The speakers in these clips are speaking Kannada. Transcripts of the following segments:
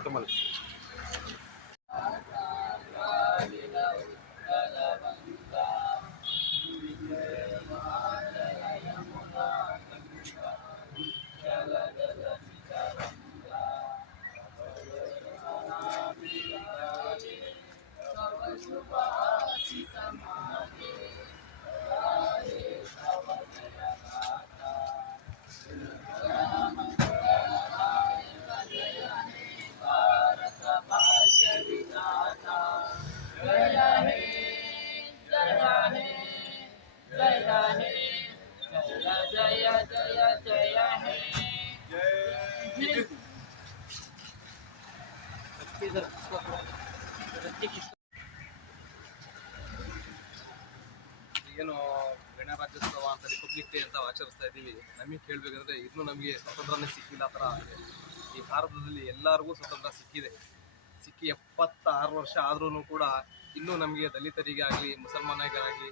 ಕೋಟಮಲ್. ಏನು ಗಣರಾಜ್ಯೋತ್ಸವ ಅಂತ ರಿಪಬ್ಲಿಕ್ ಡೇ ಅಂತ ಆಚರಿಸ್ತಾ ಇದ್ದೀವಿ. ನಮಗೆ ಕೇಳಬೇಕಂದ್ರೆ ಇನ್ನೂ ನಮಗೆ ಸ್ವತಂತ್ರನೇ ಸಿಕ್ಕಿಲ್ಲ ಥರ ಆಗಿದೆ. ಈ ಭಾರತದಲ್ಲಿ ಎಲ್ಲರಿಗೂ ಸ್ವತಂತ್ರ ಸಿಕ್ಕಿ 76 ವರ್ಷ ಆದ್ರೂ ಕೂಡ ಇನ್ನೂ ನಮಗೆ ದಲಿತರಿಗೆ ಆಗಲಿ, ಮುಸಲ್ಮಾನರಿಗಾಗಲಿ,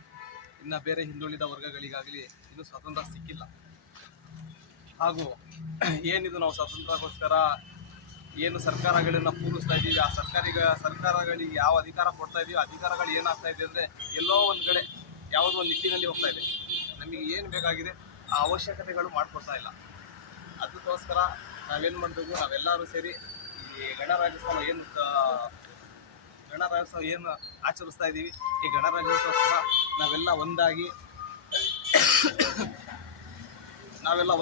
ಇನ್ನು ಬೇರೆ ಹಿಂದುಳಿದ ವರ್ಗಗಳಿಗಾಗಲಿ ಇನ್ನೂ ಸ್ವಾತಂತ್ರ್ಯ ಸಿಕ್ಕಿಲ್ಲ. ಹಾಗೂ ಏನಿದು ನಾವು ಸ್ವಾತಂತ್ರ್ಯಕ್ಕೋಸ್ಕರ ಏನು ಸರ್ಕಾರಗಳನ್ನ ಪೂರೈಸ್ತಾ ಇದ್ದೀವಿ, ಆ ಸರ್ಕಾರಗಳಿಗೆ ಯಾವ ಅಧಿಕಾರ ಕೊಡ್ತಾ ಇದ್ದೀವಿ, ಅಧಿಕಾರಗಳು ಏನಾಗ್ತಾ ಇದೆ ಅಂದರೆ ಎಲ್ಲೋ ಒಂದು ಕಡೆ ಯಾವುದೋ ಒಂದು ನಿಟ್ಟಿನಲ್ಲಿ ಹೋಗ್ತಾ ಇದೆ. ನಮಗೆ ಏನು ಬೇಕಾಗಿದೆ ಆ ಅವಶ್ಯಕತೆಗಳು ಮಾಡಿಕೊಡ್ತಾ ಇಲ್ಲ. ಅದಕ್ಕೋಸ್ಕರ ನಾವೇನು ಮಾಡಬೇಕು, ನಾವೆಲ್ಲರೂ ಸೇರಿ ಈ ಗಣರಾಜ್ಯೋತ್ಸವ ಏನು ಆಚರಿಸ್ತಾ ಇದ್ದೀವಿ, ಈ ಗಣರಾಜ್ಯೋತ್ಸವಕ್ಕೋಸ್ಕರ ನಾವೆಲ್ಲ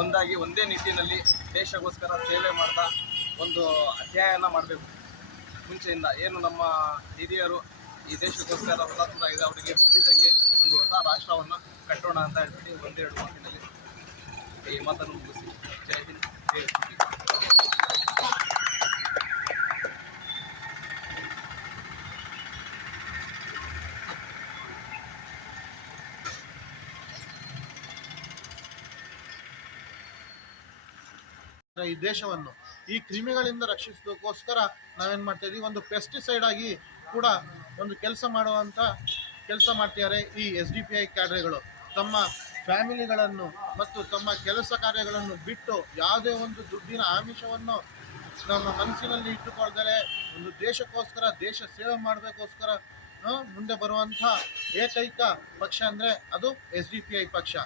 ಒಂದಾಗಿ ಒಂದೇ ನಿಟ್ಟಿನಲ್ಲಿ ದೇಶಕ್ಕೋಸ್ಕರ ಸೇವೆ ಮಾಡ್ತಾ ಒಂದು ಅಧ್ಯಯನ ಮಾಡಬೇಕು. ಮುಂಚೆಯಿಂದ ಏನು ನಮ್ಮ ಹಿರಿಯರು ಈ ದೇಶಕ್ಕೋಸ್ಕರ ಹುತಾತ್ಮ ಇದೆ, ಅವರಿಗೆ ಮುಗಿದಂಗೆ ಒಂದು ಹೊಸ ರಾಷ್ಟ್ರವನ್ನು ಕಟ್ಟೋಣ ಅಂತ ಹೇಳ್ಬಿಟ್ಟು ಒಂದೆರಡು ಮಾತಿನಲ್ಲಿ ಈ ಮಾತನ್ನು ಮುಗಿಸಿ. ಜೈ ಹಿಂದ್, ಜೈ ಹಿಂದ್. ಈ ದೇಶವನ್ನು ಈ ಕ್ರಿಮಿಗಳಿಂದ ರಕ್ಷಿಸೋದಕ್ಕೋಸ್ಕರ ನಾವೇನು ಮಾಡ್ತಾ ಇದ್ದೀವಿ, ಒಂದು ಪೆಸ್ಟಿಸೈಡ್ ಆಗಿ ಕೂಡ ಒಂದು ಕೆಲಸ ಮಾಡ್ತಿದ್ದಾರೆ ಈ SDPI ಕ್ಯಾಡ್ರೆಗಳು. ತಮ್ಮ ಫ್ಯಾಮಿಲಿಗಳನ್ನು ಮತ್ತು ತಮ್ಮ ಕೆಲಸ ಕಾರ್ಯಗಳನ್ನು ಬಿಟ್ಟು ಯಾವುದೇ ಒಂದು ದುಡ್ಡಿನ ಆಮಿಷವನ್ನು ನಮ್ಮ ಮನಸ್ಸಿನಲ್ಲಿ ಇಟ್ಟುಕೊಳ್ದರೆ ಒಂದು ದೇಶಕ್ಕೋಸ್ಕರ, ದೇಶ ಸೇವೆ ಮಾಡಬೇಕೋಸ್ಕರ ಮುಂದೆ ಬರುವಂಥ ಏಕೈಕ ಪಕ್ಷ ಅಂದರೆ ಅದು SDPI ಪಕ್ಷ.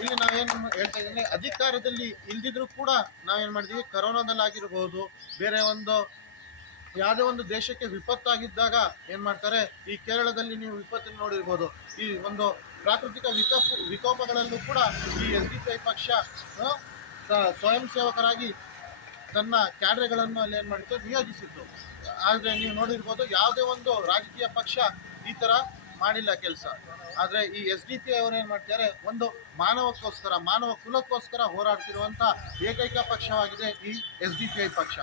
ಇಲ್ಲಿ ನಾವೇನು ಹೇಳ್ತಾ ಇದ್ದೀವಿ, ಅಧಿಕಾರದಲ್ಲಿ ಇಲ್ದಿದ್ರು ಕೂಡ ನಾವೇನು ಮಾಡಿದ್ದೀವಿ, ಕರೋನಾದಲ್ಲಾಗಿರ್ಬೋದು, ಬೇರೆ ಒಂದು ಯಾವುದೇ ಒಂದು ದೇಶಕ್ಕೆ ವಿಪತ್ತಾಗಿದ್ದಾಗ ಏನು ಮಾಡ್ತಾರೆ, ಈ ಕೇರಳದಲ್ಲಿ ನೀವು ವಿಪತ್ತನ್ನು ನೋಡಿರ್ಬೋದು, ಈ ಒಂದು ಪ್ರಾಕೃತಿಕ ವಿಕೋಪಗಳಲ್ಲೂ ಕೂಡ ಈ SDPI ಪಕ್ಷ ಸ್ವಯಂ ಸೇವಕರಾಗಿ ತನ್ನ ಕ್ಯಾಡ್ರೆಗಳನ್ನು ಅಲ್ಲಿ ಏನು ಮಾಡಿತ್ತು, ನಿಯೋಜಿಸಿತ್ತು. ಆದರೆ ನೀವು ನೋಡಿರ್ಬೋದು, ಯಾವುದೇ ಒಂದು ರಾಜಕೀಯ ಪಕ್ಷ ಈ ಥರ ಮಾಡಿಲ್ಲ ಕೆಲಸ. ಆದರೆ ಈ SDPI ಅವರು ಏನು ಮಾಡ್ತಾರೆ, ಒಂದು ಮಾನವ ಕುಲಕ್ಕೋಸ್ಕರ ಹೋರಾಡ್ತಿರುವಂಥ ಏಕೈಕ ಪಕ್ಷವಾಗಿದೆ ಈ SDPI ಪಕ್ಷ.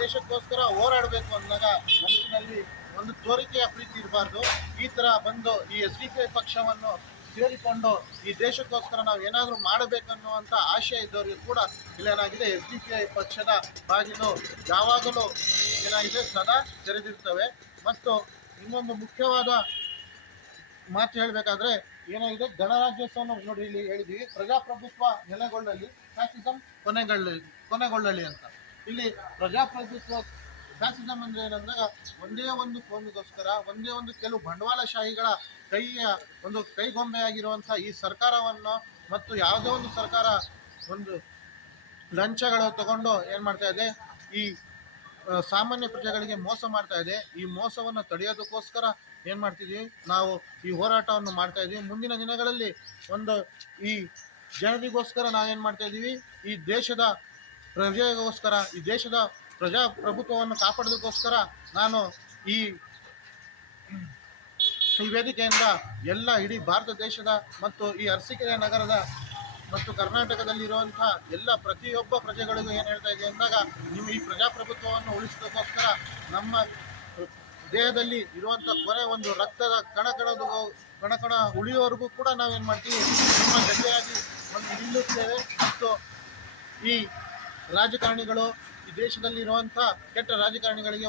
ದೇಶಕ್ಕೋಸ್ಕರ ಹೋರಾಡಬೇಕು ಅಂದಾಗ ಮನಸ್ಸಿನಲ್ಲಿ ಒಂದು ತೋರಿಕೆಯ ಪ್ರೀತಿ ಇರಬಾರ್ದು. ಈ ಥರ ಬಂದು ಈ SDPI ಪಕ್ಷವನ್ನು ಸೇರಿಕೊಂಡು ಈ ದೇಶಕ್ಕೋಸ್ಕರ ನಾವು ಏನಾದರೂ ಮಾಡಬೇಕನ್ನುವಂಥ ಆಶಯ ಇದ್ದವರಿಗೆ ಕೂಡ ಇಲ್ಲೇನಾಗಿದೆ, SDPI ಪಕ್ಷದ ಬಾಗಿಲು ಯಾವಾಗಲೂ ಏನಾಗಿದೆ, ಸದಾ ತೆರೆದಿರ್ತವೆ. ಮತ್ತು ಇನ್ನೊಂದು ಮುಖ್ಯವಾದ ಮಾತು ಹೇಳಬೇಕಾದ್ರೆ ಏನಾಗಿದೆ, ಗಣರಾಜ್ಯೋತ್ಸವವನ್ನು ನೋಡಿ ಇಲ್ಲಿ ಹೇಳಿದ್ದೀವಿ, ಪ್ರಜಾಪ್ರಭುತ್ವ ನೆಲೆಗೊಳ್ಳಲಿ, ಫ್ಯಾಸಿಸಂ ಕೊನೆಗೊಳ್ಳಲಿ ಅಂತ. ಇಲ್ಲಿ ಪ್ರಜಾಪ್ರಭುತ್ವ ಫ್ಯಾಸಿಸಂ ಅಂದರೆ ಏನಂದಾಗ ಒಂದೇ ಒಂದು ಕೋಮಿಗೋಸ್ಕರ, ಒಂದೇ ಒಂದು ಕೆಲವು ಬಂಡವಾಳಶಾಹಿಗಳ ಕೈಗೊಂಬೆಯಾಗಿರುವಂಥ ಈ ಸರ್ಕಾರವನ್ನು, ಮತ್ತು ಯಾವುದೇ ಒಂದು ಸರ್ಕಾರ ಒಂದು ಲಂಚಗಳು ತಗೊಂಡು ಏನು ಮಾಡ್ತಾ ಇದೆ, ಈ ಸಾಮಾನ್ಯ ಪ್ರಜೆಗಳಿಗೆ ಮೋಸ ಮಾಡ್ತಾ ಇದೆ. ಈ ಮೋಸವನ್ನು ತಡೆಯೋದಕ್ಕೋಸ್ಕರ ಏನು ಮಾಡ್ತಿದ್ದೀವಿ, ನಾವು ಈ ಹೋರಾಟವನ್ನು ಮಾಡ್ತಾ ಇದ್ದೀವಿ. ಮುಂದಿನ ದಿನಗಳಲ್ಲಿ ಒಂದು ಈ ಜನರಿಗೋಸ್ಕರ ನಾವೇನು ಮಾಡ್ತಾ ಇದ್ದೀವಿ, ಈ ದೇಶದ ಪ್ರಜೆಗೋಸ್ಕರ, ಈ ದೇಶದ ಪ್ರಜಾಪ್ರಭುತ್ವವನ್ನು ಕಾಪಾಡೋದಕ್ಕೋಸ್ಕರ ನಾನು ಈ ವೇದಿಕೆಯಿಂದ ಎಲ್ಲ ಇಡೀ ಭಾರತ ದೇಶದ ಮತ್ತು ಈ ಅರಸೀಕೆರೆ ನಗರದ ಮತ್ತು ಕರ್ನಾಟಕದಲ್ಲಿರುವಂಥ ಎಲ್ಲ ಪ್ರತಿಯೊಬ್ಬ ಪ್ರಜೆಗಳಿಗೂ ಏನು ಹೇಳ್ತಾ ಇದೆ ಅಂದಾಗ, ನೀವು ಈ ಪ್ರಜಾಪ್ರಭುತ್ವವನ್ನು ಉಳಿಸೋದಕ್ಕೋಸ್ಕರ ನಮ್ಮ ದೇಹದಲ್ಲಿ ಇರುವಂಥ ಕೊನೆ ಒಂದು ರಕ್ತದ ಕಣ ಉಳಿಯೋವರೆಗೂ ಕೂಡ ನಾವೇನು ಮಾಡ್ತೀವಿ, ನಮ್ಮ ಜೊತೆಯಾಗಿ ಒಂದು ನಿಲ್ಲುತ್ತೇವೆ. ಮತ್ತು ಈ ರಾಜಕಾರಣಿಗಳು, ಈ ದೇಶದಲ್ಲಿರುವಂಥ ಕೆಟ್ಟ ರಾಜಕಾರಣಿಗಳಿಗೆ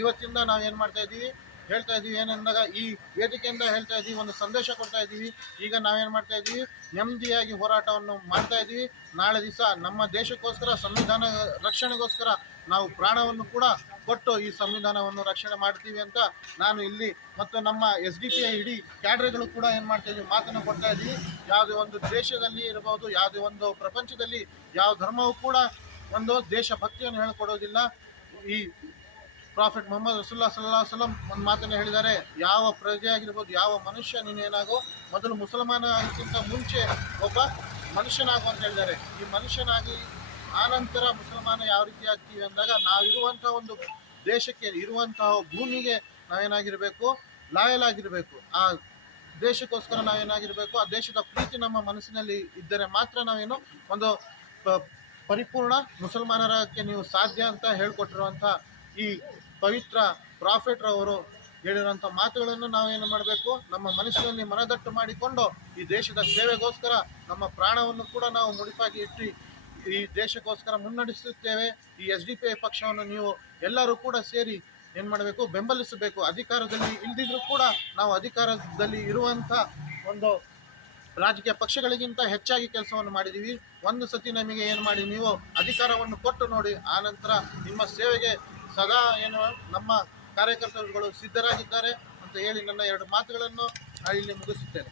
ಇವತ್ತಿಂದ ನಾವೇನು ಮಾಡ್ತಾ ಇದ್ದೀವಿ, ಹೇಳ್ತಾ ಇದ್ದೀವಿ. ಏನಂದಾಗ ಈ ವೇದಿಕೆಯಿಂದ ಹೇಳ್ತಾ ಇದ್ದೀವಿ, ಒಂದು ಸಂದೇಶ ಕೊಡ್ತಾ ಇದ್ದೀವಿ. ಈಗ ನಾವೇನು ಮಾಡ್ತಾ ಇದ್ದೀವಿ, ನೆಮ್ಮದಿಯಾಗಿ ಹೋರಾಟವನ್ನು ಮಾಡ್ತಾ ಇದ್ದೀವಿ. ನಾಳೆ ದಿವಸ ನಮ್ಮ ದೇಶಕ್ಕೋಸ್ಕರ, ಸಂವಿಧಾನ ರಕ್ಷಣೆಗೋಸ್ಕರ ನಾವು ಪ್ರಾಣವನ್ನು ಕೂಡ ಕೊಟ್ಟು ಈ ಸಂವಿಧಾನವನ್ನು ರಕ್ಷಣೆ ಮಾಡ್ತೀವಿ ಅಂತ ನಾನು ಇಲ್ಲಿ ಮತ್ತು ನಮ್ಮ SDPI ಇಡೀ ಕ್ಯಾಡ್ರೆಗಳು ಕೂಡ ಏನು ಮಾಡ್ತಾ ಇದ್ದೀವಿ, ಮಾತನ್ನು ಕೊಡ್ತಾ ಇದ್ದೀವಿ. ಯಾವುದೇ ಒಂದು ದೇಶದಲ್ಲಿ ಇರಬಹುದು, ಯಾವುದೇ ಒಂದು ಪ್ರಪಂಚದಲ್ಲಿ ಯಾವ ಧರ್ಮವೂ ಕೂಡ ಒಂದು ದೇಶಭಕ್ತಿಯನ್ನು ಹೇಳಿಕೊಡೋದಿಲ್ಲ. ಈ ಪ್ರಾಫೆಟ್ ಮೊಹಮ್ಮದ್ ರಸೂಲುಲ್ಲಾಹ ಸಲ್ಲಲ್ಲಾಹು ಅಲೈಹಿ ವಸಲ್ಲಂ ಒಂದು ಮಾತನ್ನು ಹೇಳಿದ್ದಾರೆ, ಯಾವ ಪ್ರಜೆ ಆಗಿರ್ಬೋದು, ಯಾವ ಮನುಷ್ಯ ನೀನೇನಾಗೋ ಮೊದಲು ಮುಸಲ್ಮಾನ ಆಗಿಕ್ಕಿಂತ ಮುಂಚೆ ಒಬ್ಬ ಮನುಷ್ಯನಾಗು ಅಂತ ಹೇಳಿದ್ದಾರೆ. ಈ ಮನುಷ್ಯನಾಗಿ ಆನಂತರ ಮುಸಲ್ಮಾನ ಯಾವ ರೀತಿ ಆಗ್ತೀವಿ ಅಂದಾಗ, ನಾವಿರುವಂಥ ಒಂದು ದೇಶಕ್ಕೆ, ಇರುವಂತಹ ಭೂಮಿಗೆ ನಾವೇನಾಗಿರಬೇಕು, ಲಾಯಲ್ ಆಗಿರಬೇಕು. ಆ ದೇಶಕ್ಕೋಸ್ಕರ ನಾವೇನಾಗಿರಬೇಕು, ಆ ದೇಶದ ಪ್ರೀತಿ ನಮ್ಮ ಮನಸ್ಸಿನಲ್ಲಿ ಇದ್ದರೆ ಮಾತ್ರ ನಾವೇನು ಒಂದು ಪರಿಪೂರ್ಣ ಮುಸಲ್ಮಾನರಕ್ಕೆ ನೀವು ಸಾಧ್ಯ ಅಂತ ಹೇಳ್ಕೊಟ್ಟಿರುವಂಥ ಈ ಪವಿತ್ರ ಪ್ರಾಫೆಟ್ರವರು ಹೇಳಿರುವಂಥ ಮಾತುಗಳನ್ನು ನಾವೇನು ಮಾಡಬೇಕು, ನಮ್ಮ ಮನಸ್ಸಿನಲ್ಲಿ ಮನದಟ್ಟು ಮಾಡಿಕೊಂಡು ಈ ದೇಶದ ಸೇವೆಗೋಸ್ಕರ ನಮ್ಮ ಪ್ರಾಣವನ್ನು ಕೂಡ ನಾವು ಮುಡಿಪಾಗಿ ಇಟ್ಟು ಈ ದೇಶಕ್ಕೋಸ್ಕರ ಮುನ್ನಡೆಸುತ್ತೇವೆ. ಈ SDPI ಪಕ್ಷವನ್ನು ನೀವು ಎಲ್ಲರೂ ಕೂಡ ಸೇರಿ ಏನು ಮಾಡಬೇಕು, ಬೆಂಬಲಿಸಬೇಕು. ಅಧಿಕಾರದಲ್ಲಿ ಇಲ್ದಿದ್ರೂ ಕೂಡ ನಾವು ಅಧಿಕಾರದಲ್ಲಿ ಇರುವಂಥ ಒಂದು ರಾಜಕೀಯ ಪಕ್ಷಗಳಿಗಿಂತ ಹೆಚ್ಚಾಗಿ ಕೆಲಸವನ್ನು ಮಾಡಿದ್ದೀವಿ. ಒಂದು ಸತಿ ನಮಗೆ ಏನು ಮಾಡಿ, ನೀವು ಅಧಿಕಾರವನ್ನು ಕೊಟ್ಟು ನೋಡಿ, ಆನಂತರ ನಿಮ್ಮ ಸೇವೆಗೆ ಸದಾ ಏನು ನಮ್ಮ ಕಾರ್ಯಕರ್ತರುಗಳು ಸಿದ್ಧರಾಗಿದ್ದಾರೆ ಅಂತ ಹೇಳಿ ನನ್ನ 2 ಮಾತುಗಳನ್ನು ಇಲ್ಲಿ ಮುಗಿಸುತ್ತೇನೆ.